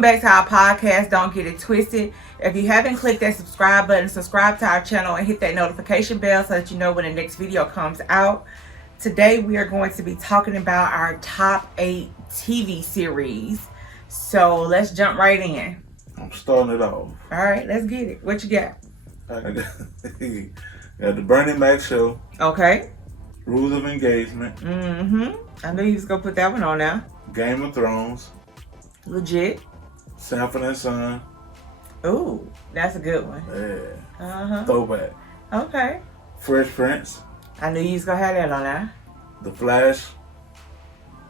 Welcome back to our podcast, Don't Get It Twisted. If you haven't clicked that subscribe button, subscribe to our channel and hit that notification bell so that you know when the next video comes out. Today we are going to be talking about our top 8 TV series. So let's jump right in. I'm starting it off. Alright, let's get it. What you got? I got the Bernie Mac Show. Okay. Rules of Engagement. I knew you was going to put that one on there. Game of Thrones. Legit. Sanford and Son. Ooh, that's a good one. Yeah. Throwback. Okay. Fresh Prince. I knew you was going to have that on there. The Flash.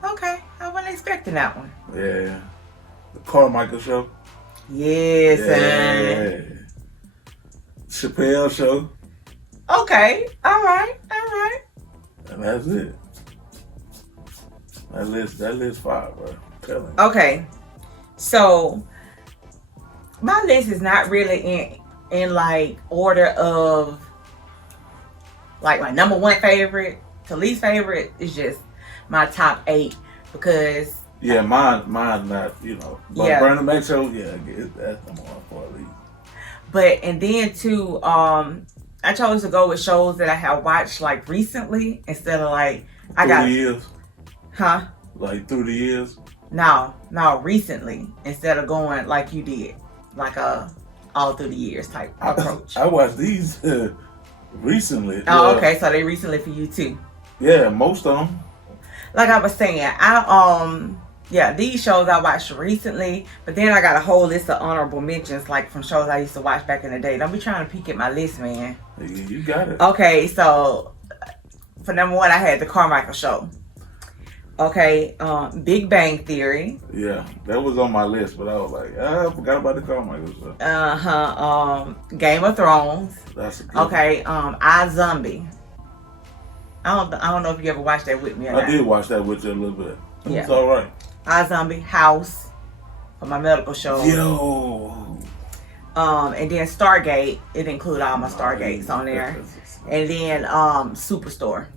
Okay. I wasn't expecting that one. Yeah. The Carmichael Show. Yes, yeah. Chappelle Show. Okay. All right. And that's it. That list 5, bro. Tell me. Okay. So my list is not really in like order of like my number 1 favorite to least favorite. It's just my top 8 because mine not, But yeah. Bernie Mac Show, that's number 1 for at least. But and then too, I chose to go with shows that I have watched like recently instead of like Through the years. Huh? Like through the years. No, recently instead of going like you did, like all through the years type approach. I watched these recently. Oh, okay, so they recently for you too. Yeah, most of them. Like I was saying, these shows I watched recently, but then I got a whole list of honorable mentions, like from shows I used to watch back in the day. Don't be trying to peek at my list, man. You got it. Okay, so for number 1, I had the Carmichael Show. Okay, Big Bang Theory. Yeah, that was on my list, but I was like, I forgot about the Carmichael Show. Game of Thrones. That's a good okay. iZombie. I don't know if you ever watched that with me or not. I did watch that with you a little bit. Yeah. It's all right. iZombie, House, for my medical show. Yo. And then Stargate. It include all my Stargates on there. And then Superstore.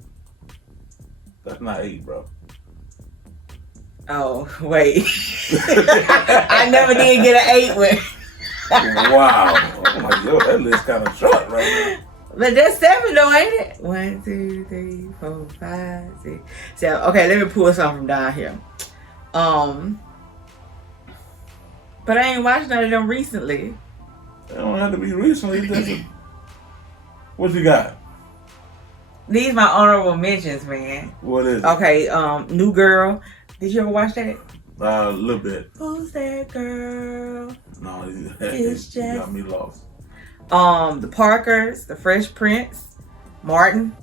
That's not 8, bro. Oh, wait. I never did get an 8 with. Wow. Oh my God, that list kind of short right now. But that's 7 though, ain't it? 1, 2, 3, 4, 5, 6, 7. Okay, let me pull something from down here. But I ain't watched none of them recently. It don't have to be recently. What you got? These my honorable mentions, man. What is it? Okay, New Girl. Did you ever watch that? A little bit. Who's that girl? No, It's just... you got me lost. The Parkers, The Fresh Prince, Martin.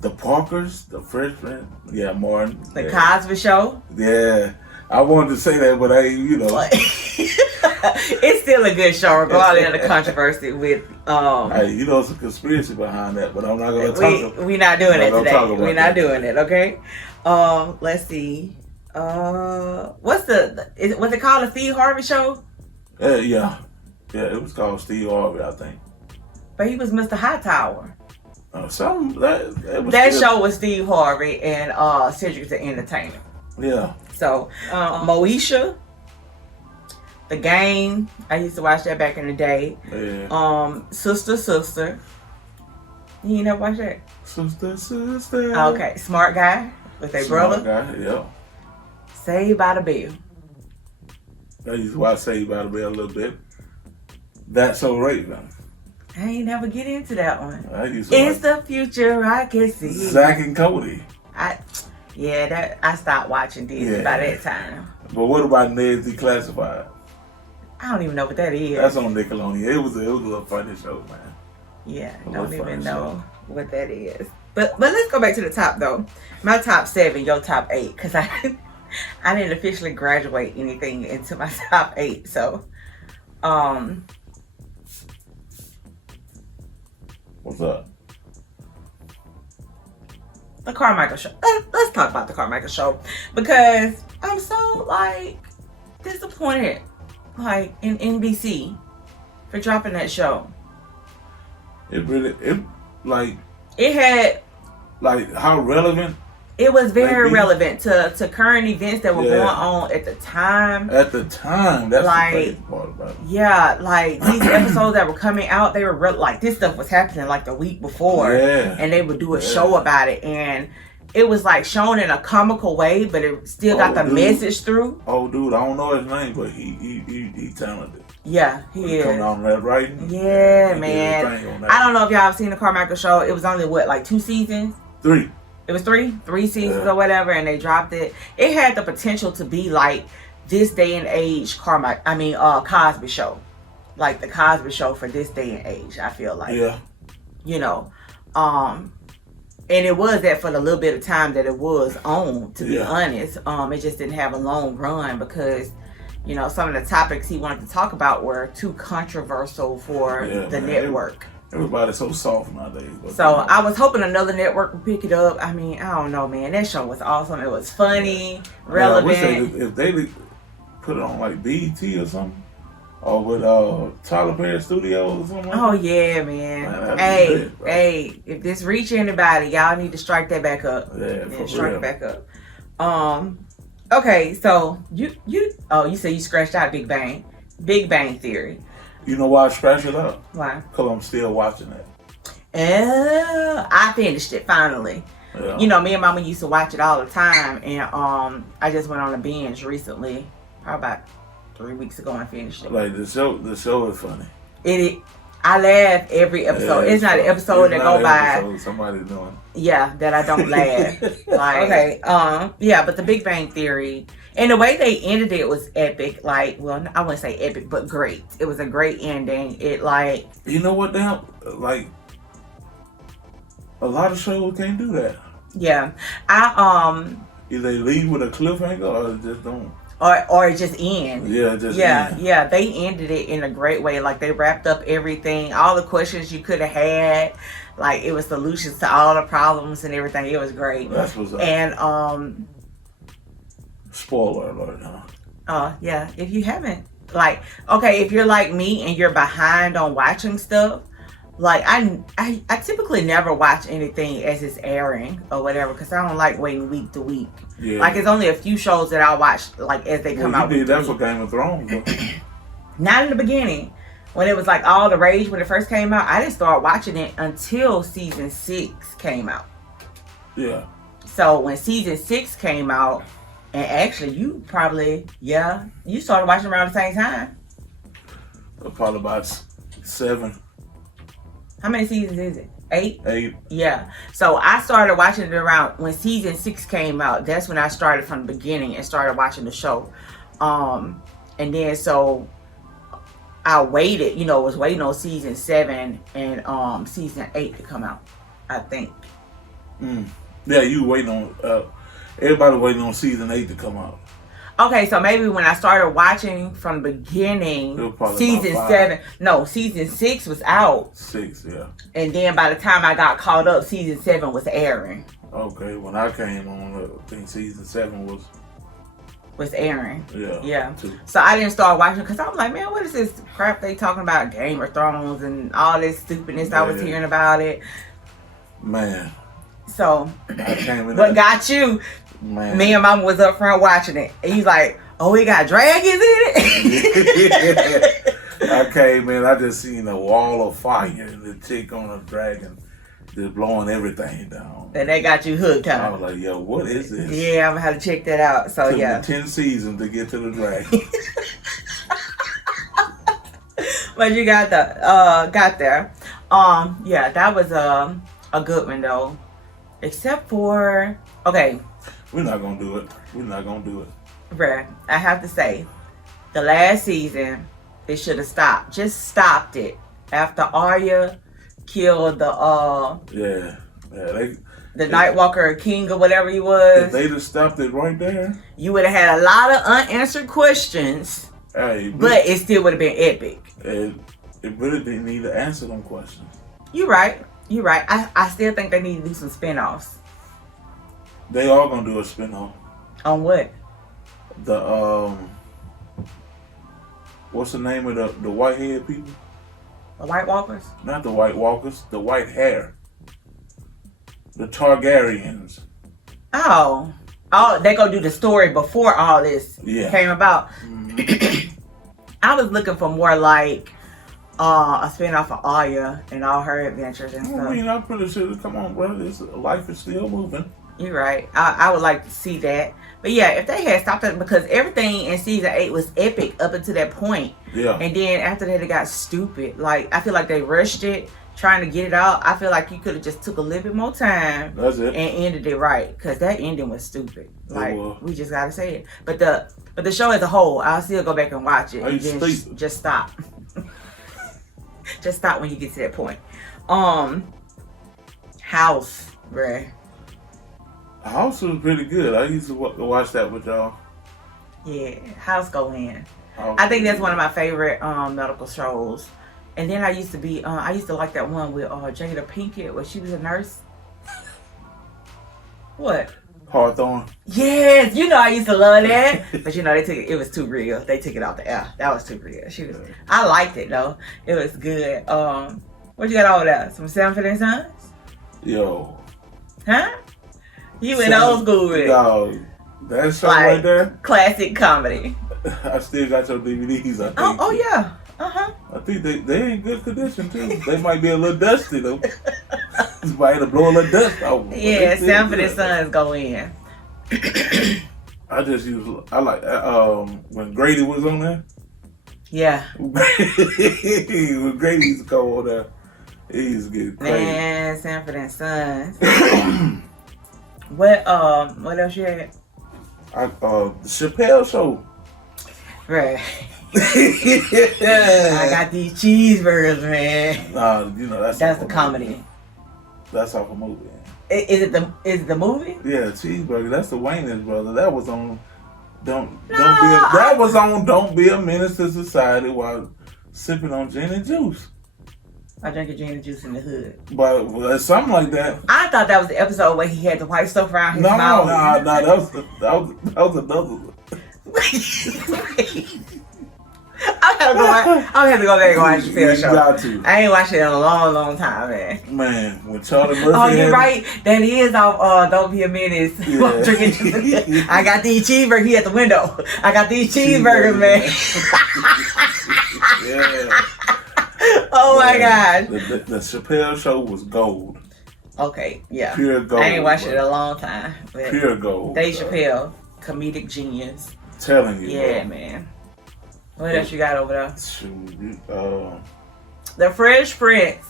The Parkers, The Fresh Prince. Yeah, Martin. The Cosby Show. Yeah. I wanted to say that, but It's still a good show, regardless of the controversy with hey, it's a conspiracy behind that, but I'm not gonna talk about it. We're not doing it today. We're not doing it, okay? Let's see. Was it called the Steve Harvey Show? Yeah, it was called Steve Harvey, I think. But he was Mr. Hightower. That show was Steve Harvey and Cedric the Entertainer. Yeah. So Moesha, The Game. I used to watch that back in the day. Yeah. Sister. You ain't never watched that? Sister. Okay. Smart Guy with their brother. Smart Guy, yeah. Saved by the Bell. I used to watch Saved by the Bell a little bit. That's so right now. I ain't never get into that one. I It's the future I can see. Zach and Cody. I stopped watching Disney by that time. But what about Ned's Declassified? I don't even know what that is. That's on Nickelodeon. It was a little funny show, man. Yeah, don't even know what that is. But let's go back to the top though. My top 7, your top 8, because I didn't officially graduate anything into my top 8. So, what's up? The Carmichael Show. Let's talk about the Carmichael Show because I'm so disappointed in NBC for dropping that show. It had like how relevant It was very Maybe. relevant to current events that were Yeah. going on at the time. At the time, that's Like, the crazy part about it. Yeah, like these episodes that were coming out, they were like this stuff was happening like the week before, Yeah. and they would do a show about it, and it was like shown in a comical way, but it still got the message through. Oh, dude, I don't know his name, but he talented. Yeah, he is. Coming on that writing. Yeah, he man. did his thing on that. I don't know if y'all have seen the Carmichael Show. It was only like 2 seasons. 3. It was three seasons or whatever, and they dropped it. It had the potential to be like this day and age Cosby Show, like the Cosby Show for this day and age. I feel like, you know, and it was that for the little bit of time that it was on. To be honest, it just didn't have a long run because, you know, some of the topics he wanted to talk about were too controversial for the network. Everybody's so soft nowadays. So I was hoping another network would pick it up. I mean, I don't know, man. That show was awesome. It was funny, relevant. I wish if they put it on like BET or something, or with Tyler Perry Studios or something. Oh yeah, man. Hey, if this reach anybody, y'all need to strike that back up. Yeah, strike it back up. Okay, so you said you scratched out Big Bang Theory. You know why I scratched it up? Why? Because I'm still watching it. I finished it finally. Yeah. You know, me and Mama used to watch it all the time, and I just went on a binge recently, probably about 3 weeks ago, and finished it. Like the show is funny. I laugh every episode. It's not an episode that go by. Somebody doing. Yeah, that I don't laugh. Like, okay, yeah, but the Big Bang Theory and the way they ended it was epic. Like, well, I wouldn't say epic, but great. It was a great ending. It like, you know what? Damn, like a lot of shows can't do that. Yeah, either they leave with a cliffhanger or just don't. Or it just ends. Yeah, yeah. They ended it in a great way. Like they wrapped up everything, all the questions you could have had. Like it was solutions to all the problems and everything. It was great. That's what's up. And spoiler alert, huh? Yeah. If you haven't, like, okay, if you're like me and you're behind on watching stuff, like I typically never watch anything as it's airing or whatever because I don't like waiting week to week. Yeah. Like it's only a few shows that I watch like as they come out. You did that for Game of Thrones. Not in the beginning, when it was like all the rage when it first came out. I didn't start watching it until season 6 came out. Yeah. So when season 6 came out, and actually you probably you started watching around the same time. Probably about 7. How many seasons is it? 8? 8. Yeah. So I started watching it around when season 6 came out. That's when I started from the beginning and started watching the show. And then so I waited, was waiting on season 7 and season 8 to come out, I think. Yeah, you waiting on everybody waiting on season 8 to come out. Okay, so maybe when I started watching from the beginning, season 7, no, season 6 was out. 6, yeah. And then by the time I got caught up, season 7 was airing. Okay, when I came on, I think season 7 was airing. Yeah. So I didn't start watching because I was like, man, what is this crap they talking about? Game of Thrones and all this stupidness I was hearing about it. Man. So, I came in what got you? Man. Me and Mama was up front watching it. And he's like, oh, it got dragons in it? I came in, I just seen a wall of fire and the chick on a dragon just blowing everything down. And they got you hooked, huh? I was like, yo, what is this? Yeah, I'm going to have to check that out. So, Took me 10 seasons to get to the dragon. But you got there. Yeah, that was a good one, though. Except for, okay. We're not going to do it. Bruh, I have to say, the last season, they should have stopped. Just stopped it. After Arya killed the Nightwalker King or whatever he was. If they'd have stopped it right there, you would have had a lot of unanswered questions. But it still would have been epic. It really didn't need to answer them questions. You're right. I still think they need to do some spinoffs. They are gonna do a spinoff. On what? The what's the name of the white haired people? The White Walkers? Not the White Walkers. The white hair. The Targaryens. Oh, they gonna do the story before all this came about. Mm-hmm. I was looking for more like a spin-off of Aya and all her adventures and stuff. I mean, I'm pretty sure. Come on, bro. Life is still moving. You're right. I would like to see that. But yeah, if they had stopped it, because everything in season 8 was epic up until that point. Yeah. And then after that, it got stupid. Like, I feel like they rushed it, trying to get it out. I feel like you could have just took a little bit more time. That's it. And ended it right. Because that ending was stupid. Like, we just got to say it. But the show as a whole, I'll still go back and watch it. And then just stop. Just stop when you get to that point. House, bruh. House was pretty good. I used to watch that with y'all. Yeah, House go in. I think that's one of my favorite medical shows. And then I used to like that one with Jada Pinkett where she was a nurse. What? Hawthorne. Yes, I used to love that. But it was too real. They took it off the air. That was too real. I liked it though. It was good. What you got over there? Some Sanford and Sons? Yo. Huh? You went old school with it. Dog, that show right there. Classic comedy. I still got your DVDs, I think. Oh yeah. Uh-huh. I think they in good condition too. They might be a little dusty though. Might have blow a little dust out. Yeah, Sanford and Sons go in. I like when Grady was on there. Yeah. When Grady used to come on there, he used to get crazy. Man, Sanford and Sons. What else you had? The Chappelle Show. Right. I got these cheeseburgers, man. That's the comedy. That's off a movie. Is it the movie? Yeah, cheeseburger. That's the Wayne's brother. That was on Don't Be a Menace to Society while sipping on gin and juice. I drank a gin and juice in the hood. But something like that. I thought that was the episode where he had the white stuff around his mouth. No, that was another one. I have to go back and watch the Chappelle Show. Got to. I ain't watched it in a long, long time, man. Man, when Charlie Murphy. Oh, you're right. That is off. Don't Be a Menace. Yeah. Drinking. I got these cheeseburgers. He at the window. I got these cheeseburgers, man. Yeah. Oh my God. The Chappelle Show was gold. Okay, yeah. Pure gold. I ain't watched it in a long time. Pure gold. Dave Chappelle, comedic genius. Telling you. Yeah, bro. Man. What else you got over there? Shoot, The Fresh Prince.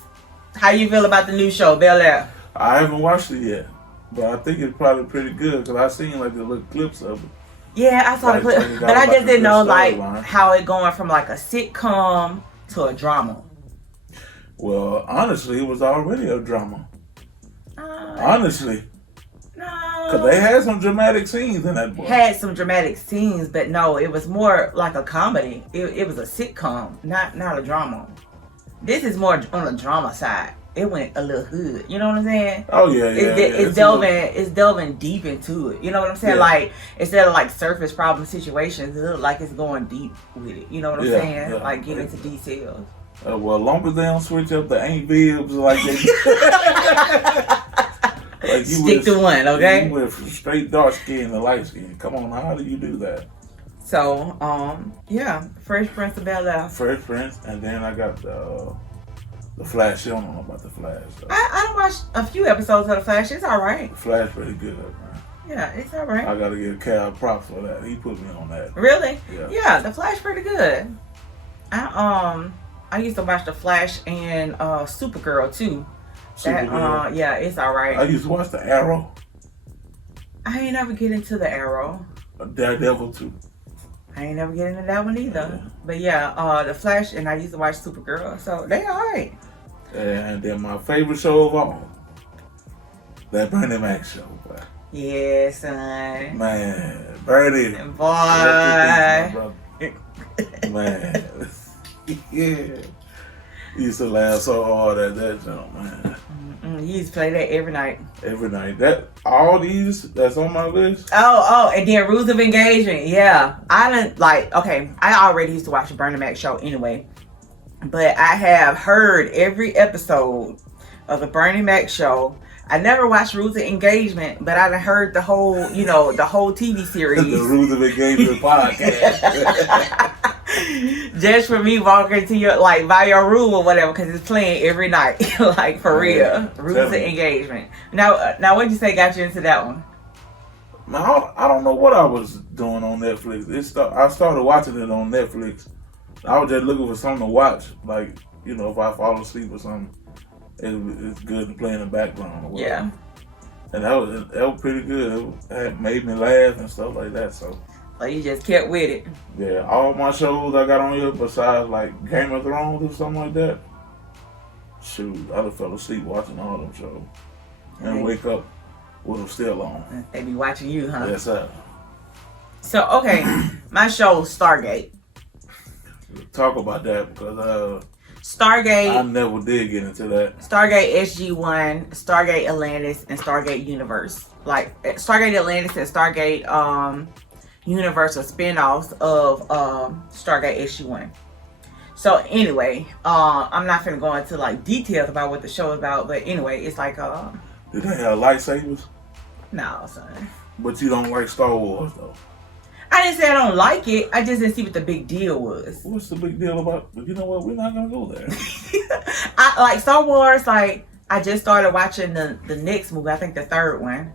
How you feel about the new show, Bel Air? I haven't watched it yet, but I think it's probably pretty good because I've seen like the little clips of it. Yeah, I saw the clip, but I just didn't know like how it going from like a sitcom to a drama. Well, honestly, it was already a drama. Honestly. No. Because they had some dramatic scenes in that book. Had some dramatic scenes, but no, it was more like a comedy. It was a sitcom, not a drama. This is more on the drama side. It went a little hood. You know what I'm saying? Oh yeah. It's delving deep into it. You know what I'm saying? Yeah. Like instead of like surface problem situations, it looks like it's going deep with it. You know what I'm saying? Yeah. Like get into details. Well, as long as they don't switch up the ain't bibs like they like you stick to one, okay? You went from straight dark skin to light skin. Come on, how do you do that? So, yeah, Fresh Prince of Bel Air. Fresh Prince, and then I got the Flash. I don't know about the Flash. So. I don't watch a few episodes of the Flash. It's all right. The Flash pretty good, man. Yeah, it's all right. I gotta give Cal props for that. He put me on that. Really? Yeah, the Flash pretty good. I used to watch the Flash and Supergirl too. Supergirl. Yeah, it's all right. I used to watch the Arrow. I ain't never get into the Arrow. Daredevil too. I ain't never get into that one either. Yeah. But yeah, the Flash, and I used to watch Supergirl, so they all right. And then my favorite show of all, that Bernie Mac show. Boy. Yeah, son. Man, Bernie. Boy. Man. Yeah. He used to laugh so hard at that jump, man. You used to play that every night. Every night. All these that's on my list. Oh, and then Rules of Engagement. Yeah. I already used to watch the Bernie Mac show anyway. But I have heard every episode of the Bernie Mac show. I never watched Rules of Engagement, but I done heard the whole, the whole TV series. The Rules of Engagement podcast. Just for me walking to your, like, by your room or whatever, because it's playing every night. Like, for real. Rules of Engagement. Now, what'd you say got you into that one? Now, I don't know what I was doing on Netflix. I started watching it on Netflix. I was just looking for something to watch. Like, if I fall asleep or something, it's good to play in the background or whatever. Yeah. And that was pretty good. It made me laugh and stuff like that. So you just kept with it. yeah, all my shows I got on here besides like Game of Thrones or something like that. Shoot, I'd have fell asleep watching all them shows and wake up with them still on. They be watching you, huh? Yes, sir. So okay, my show Stargate. Talk about that because Stargate. I never did get into that. Stargate SG-1, Stargate Atlantis, and Stargate Universe. Like Stargate Atlantis and Stargate Universe are spin-offs of Stargate SG-1. So anyway, I'm not gonna go into like details about what the show is about, but anyway, it's like Do they have lightsabers? no, son. But you don't like Star Wars though. I didn't say I don't like it. I just didn't see what the big deal was. What's the big deal about? You know what? We're not gonna go there. I like Star Wars. Like I just started watching the next movie. I think the third one.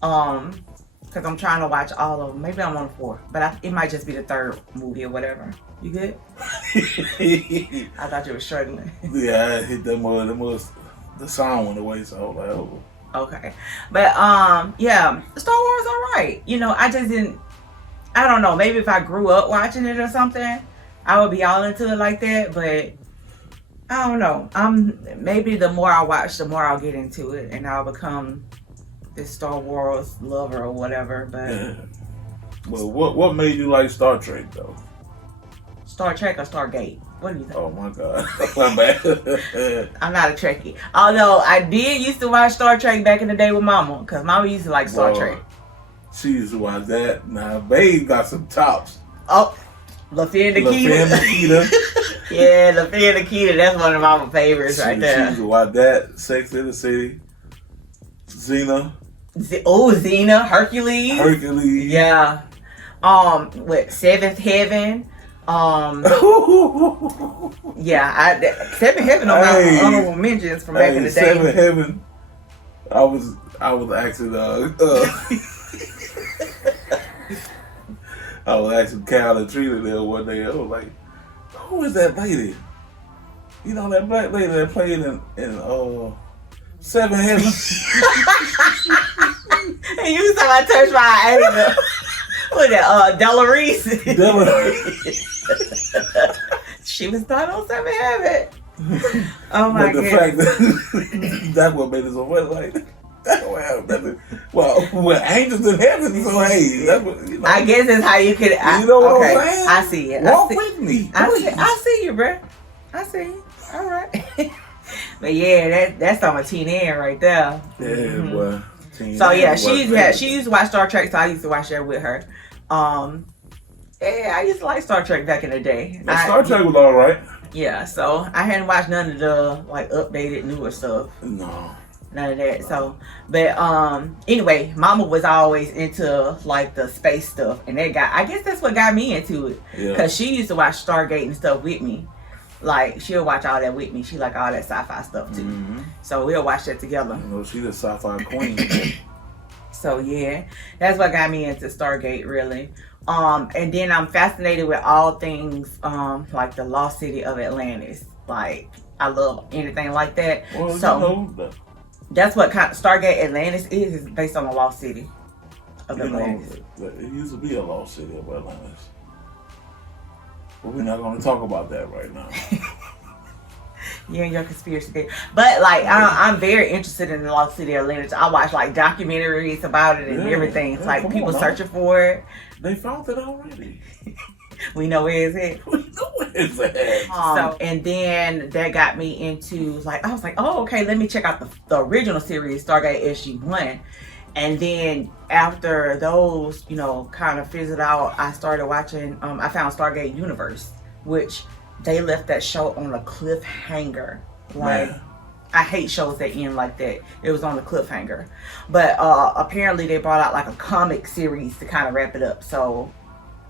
Because I'm trying to watch all of them. Maybe I'm on 4, but it might just be the third movie or whatever. You good? I thought you were struggling. Yeah, I hit that mud. The sound went away, so I was like, oh. Okay, but yeah, Star Wars alright. I just didn't. I don't know. Maybe if I grew up watching it or something, I would be all into it like that. But I don't know. Maybe the more I watch, the more I'll get into it, and I'll become this Star Wars lover or whatever. But Yeah. Well, what made you like Star Trek though? Star Trek or Stargate? What do you think? Oh my God, my bad. I'm not a Trekkie. Although I did used to watch Star Trek back in the day with Mama, because Mama used to like Star Trek. She used to watch that. Now, Babe got some tops. Oh, LaFayette Nikita. Yeah, LaFayette Nikita. That's one of my favorites right there. She used to watch that. Sex in the City. Xena. Xena. Hercules. Yeah. What, Seventh Heaven. Yeah, Seventh Heaven on my honorable mentions from back in the day. Seventh Heaven. I was asking I was asking Cal and Trina there one day. I was like, who is that lady? You know that black lady that played in Seven Heaven. And you saw I touched my ankle. What that? Delarice. She was not on Seven Heaven. Oh my god! But the fact that that's what made it so funny. Like, well, we're angels in heaven, so hey, that's what, I guess that's how you could. You know what I'm saying? I see it. Walk with me. I see you, bro. I see you. All right. But yeah, that's on a teen end right there. Yeah, boy. So yeah, she used to watch Star Trek, so I used to watch that with her. Yeah, I used to like Star Trek back in the day. Star Trek was alright. Yeah, so I hadn't watched none of the like updated newer stuff. No. None of that. So, but anyway, Mama was always into like the space stuff, and I guess that's what got me into it. Yeah. Cause she used to watch Stargate and stuff with me. Like she'll watch all that with me. She like all that sci-fi stuff too. Mm-hmm. So we'll watch that together. You know, she's a sci-fi queen. So yeah, that's what got me into Stargate really. And then I'm fascinated with all things like the lost city of Atlantis. Like I love anything like that. Well, so that's what kind of Stargate Atlantis is based on the lost city of Atlantis. It used to be a lost city of Atlantis. But we're not going to talk about that right now. You and your conspiracy theory. But like I'm very interested in the lost city of Atlantis. I watch like documentaries about it and everything. It's like people searching for it. They found it already. We know where it's at. We know where it's at. And then that got me into I was like, oh, okay, let me check out the original series, Stargate SG-1. And then after those, kind of fizzled out, I started watching, I found Stargate Universe, which they left that show on a cliffhanger. Like, I hate shows that end like that. It was on the cliffhanger. But apparently they brought out like a comic series to kind of wrap it up. So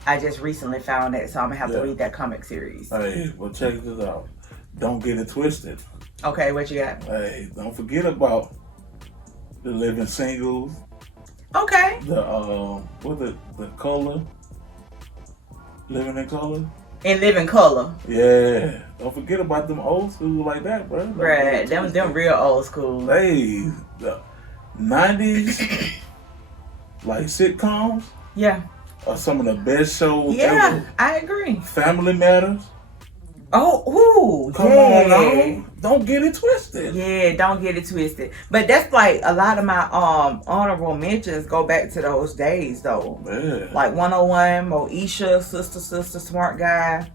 I just recently found that, so I'm gonna have to read that comic series. Hey, well, check this out. Don't get it twisted. Okay, what you got? Hey, don't forget about the living singles. Okay. The color, living in color. In living color. Yeah, don't forget about them old school like that, bro. Bruh, them real old school. Hey, the 90s, like sitcoms. Yeah. Are some of the best shows ever. Yeah, I agree. Family Matters. Oh, ooh, Come on now. Don't get it twisted. Yeah, don't get it twisted. But that's like a lot of my honorable mentions go back to those days though. Yeah. Like 101, Moesha, Sister, Smart Guy,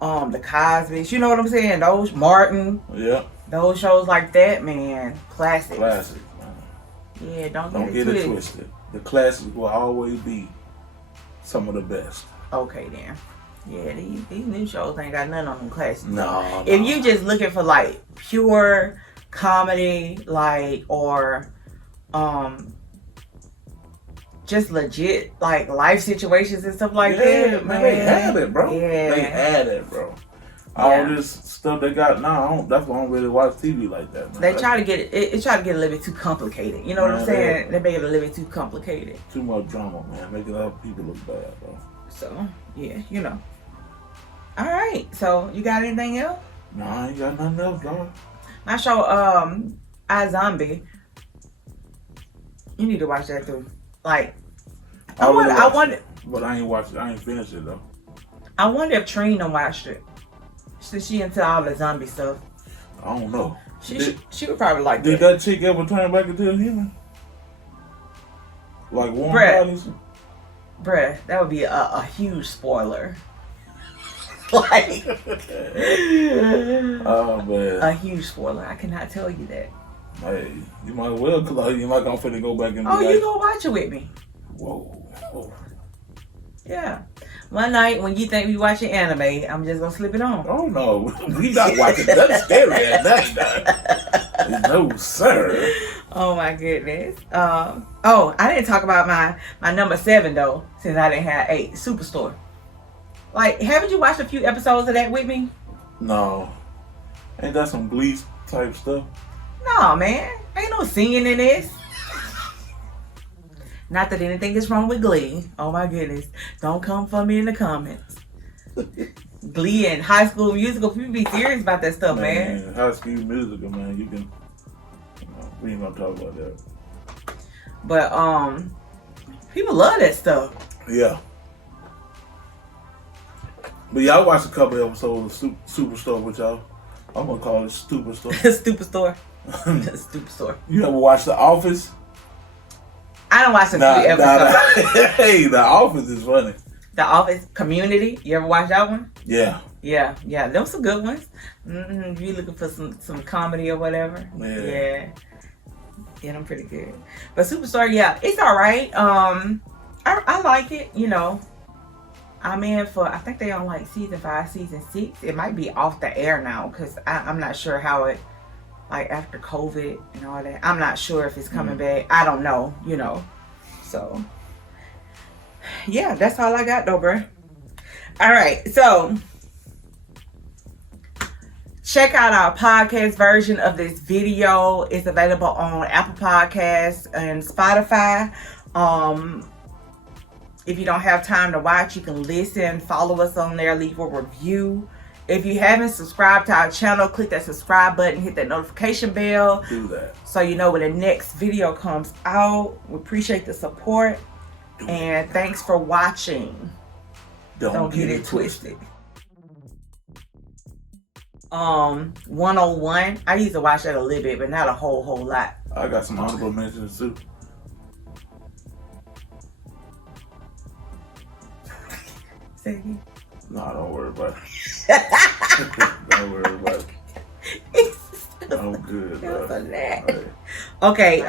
the Cosby's, you know what I'm saying? Those Martin. Yeah. Those shows like that, man. Classics. Classic, man. Yeah, don't get it twisted. The classics will always be some of the best. Okay then. Yeah, these new shows ain't got none on them classics. No. If you just looking for like pure comedy, like, or just legit like life situations and stuff like that, man. They had it, bro. Yeah. They had it, bro. All this stuff they got now, that's why I don't really watch TV like that, man. They try to get it try to get a little bit too complicated. You know what I'm saying? They make it a little bit too complicated. Too much drama, man. Make it other people look bad, bro. So, yeah, you know. All right. So, you got anything else? No, I ain't got nothing else, dog. My show, iZombie. You need to watch that too. Like, I wonder. But I ain't watched it. I ain't finished it though. I wonder if Trina watched it. Since she into all the zombie stuff. I don't know. She would probably like Did that chick ever turn back into a human? Like warm bodies? Bruh, that would be a huge spoiler. Like, oh man, a huge spoiler. I cannot tell you that. Hey, you might well, cause you might gonna go back and. Oh, you gonna watch it with me? Whoa. Yeah. One night when you think we watching anime, I'm just gonna slip it on. Oh no, we not watching nothing scary at that time. No sir. Oh my goodness. I didn't talk about my number 7 though, since I didn't have 8. Superstore. Like, haven't you watched a few episodes of that with me? No. Ain't that some Glee type stuff? No, man. Ain't no singing in this. Not that anything is wrong with Glee. Oh my goodness. Don't come for me in the comments. Glee and High School Musical, people be serious about that stuff, man. High School Musical, man. You can. We ain't gonna talk about that. But people love that stuff. Yeah. But yeah, I watched a couple episodes of Superstore with y'all. I'm gonna call it Superstore. Superstore. Superstore. You ever watch The Office? I don't watch the 3 episodes. Hey, The Office is funny. The Office, Community. You ever watch that one? Yeah. Yeah. Them some good ones. If you looking for some comedy or whatever. Yeah. Yeah, them pretty good. But Superstore, yeah, it's all right. I like it. You know, I'm in for. I think they on like season 5, season 6. It might be off the air now because I'm not sure how it. Like after COVID and all that, I'm not sure if it's coming back. I don't know. You know, so yeah, that's all I got though, bruh. All right, so check out our podcast version of this video. It's available on Apple Podcasts and Spotify. If you don't have time to watch, you can listen. Follow us on there. Leave a review. If you haven't subscribed to our channel, click that subscribe button. Hit that notification bell. Do that. So you know when the next video comes out. We appreciate the support. And thanks for watching. Don't get it twisted. 101. I used to watch that a little bit, but not a whole lot. I got some honorable mentions too. Say again. No, don't worry about it. Don't worry about it. I'm good, bro. Right. Okay.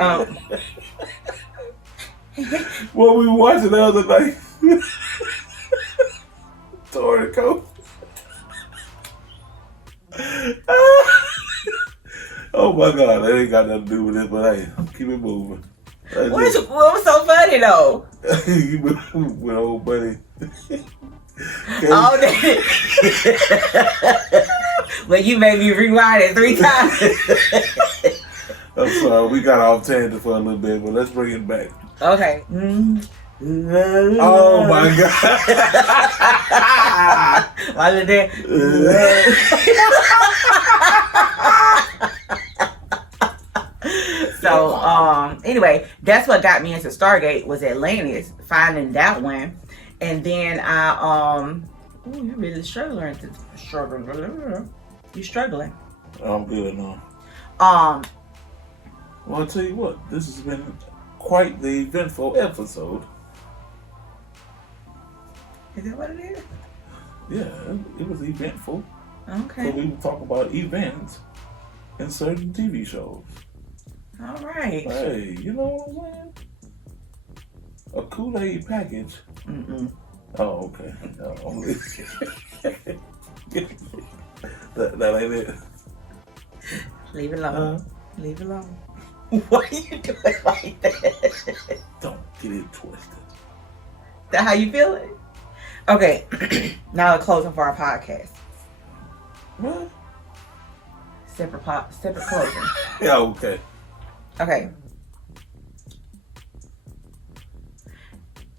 What we watching the other night? Torrico. Oh my God, that ain't got nothing to do with it, but hey, keep it moving. What was so funny though? You with old buddy. All day. Well, you made me rewind it 3 times. I'm sorry, we got off tangent for a little bit, but let's bring it back. Okay. Oh my God. My little dad. So, anyway, that's what got me into Stargate was Atlantis, finding that one. And then you're really struggling. You're struggling. I'm good now. Um, Well, I'll tell you what, this has been quite the eventful episode. is that what it is? Yeah, it was eventful. Okay. So we will talk about events in certain TV shows. All right. Hey, you know what I'm saying? A Kool-Aid package. Mm-mm. Oh, okay. That ain't it. Leave it alone. Leave it alone. Why are you doing like that? Don't get it twisted. That how you feeling? Okay. Now the closing for our podcast. What? Separate closing. Yeah, okay. Okay.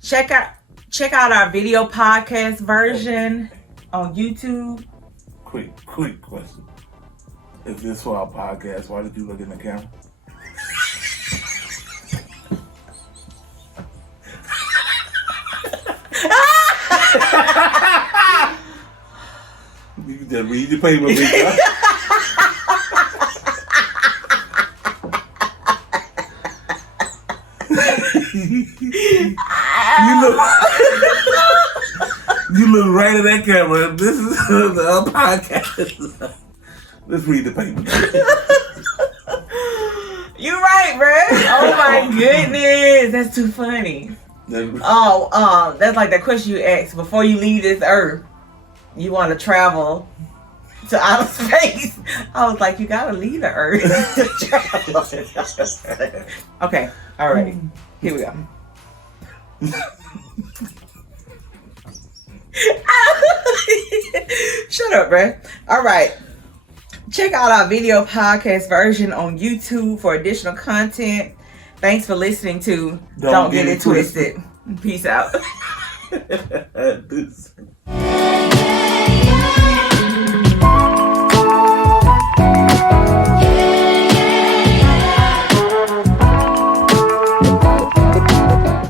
Check out our video podcast version on YouTube. Quick question. If this for our podcast, why did you look in the camera? You can just read your paper, bitch. You look right at that camera. This is the podcast. Let's read the paper. You're right, bro. Oh my goodness, that's too funny. That's like that question you asked before you leave this earth. You want to travel to outer space? I was like, you gotta leave the earth. Okay, all right, here we go. Shut up, bruh. All right. Check out our video podcast version on YouTube for additional content. Thanks for listening to Don't Get It Twisted. Peace out.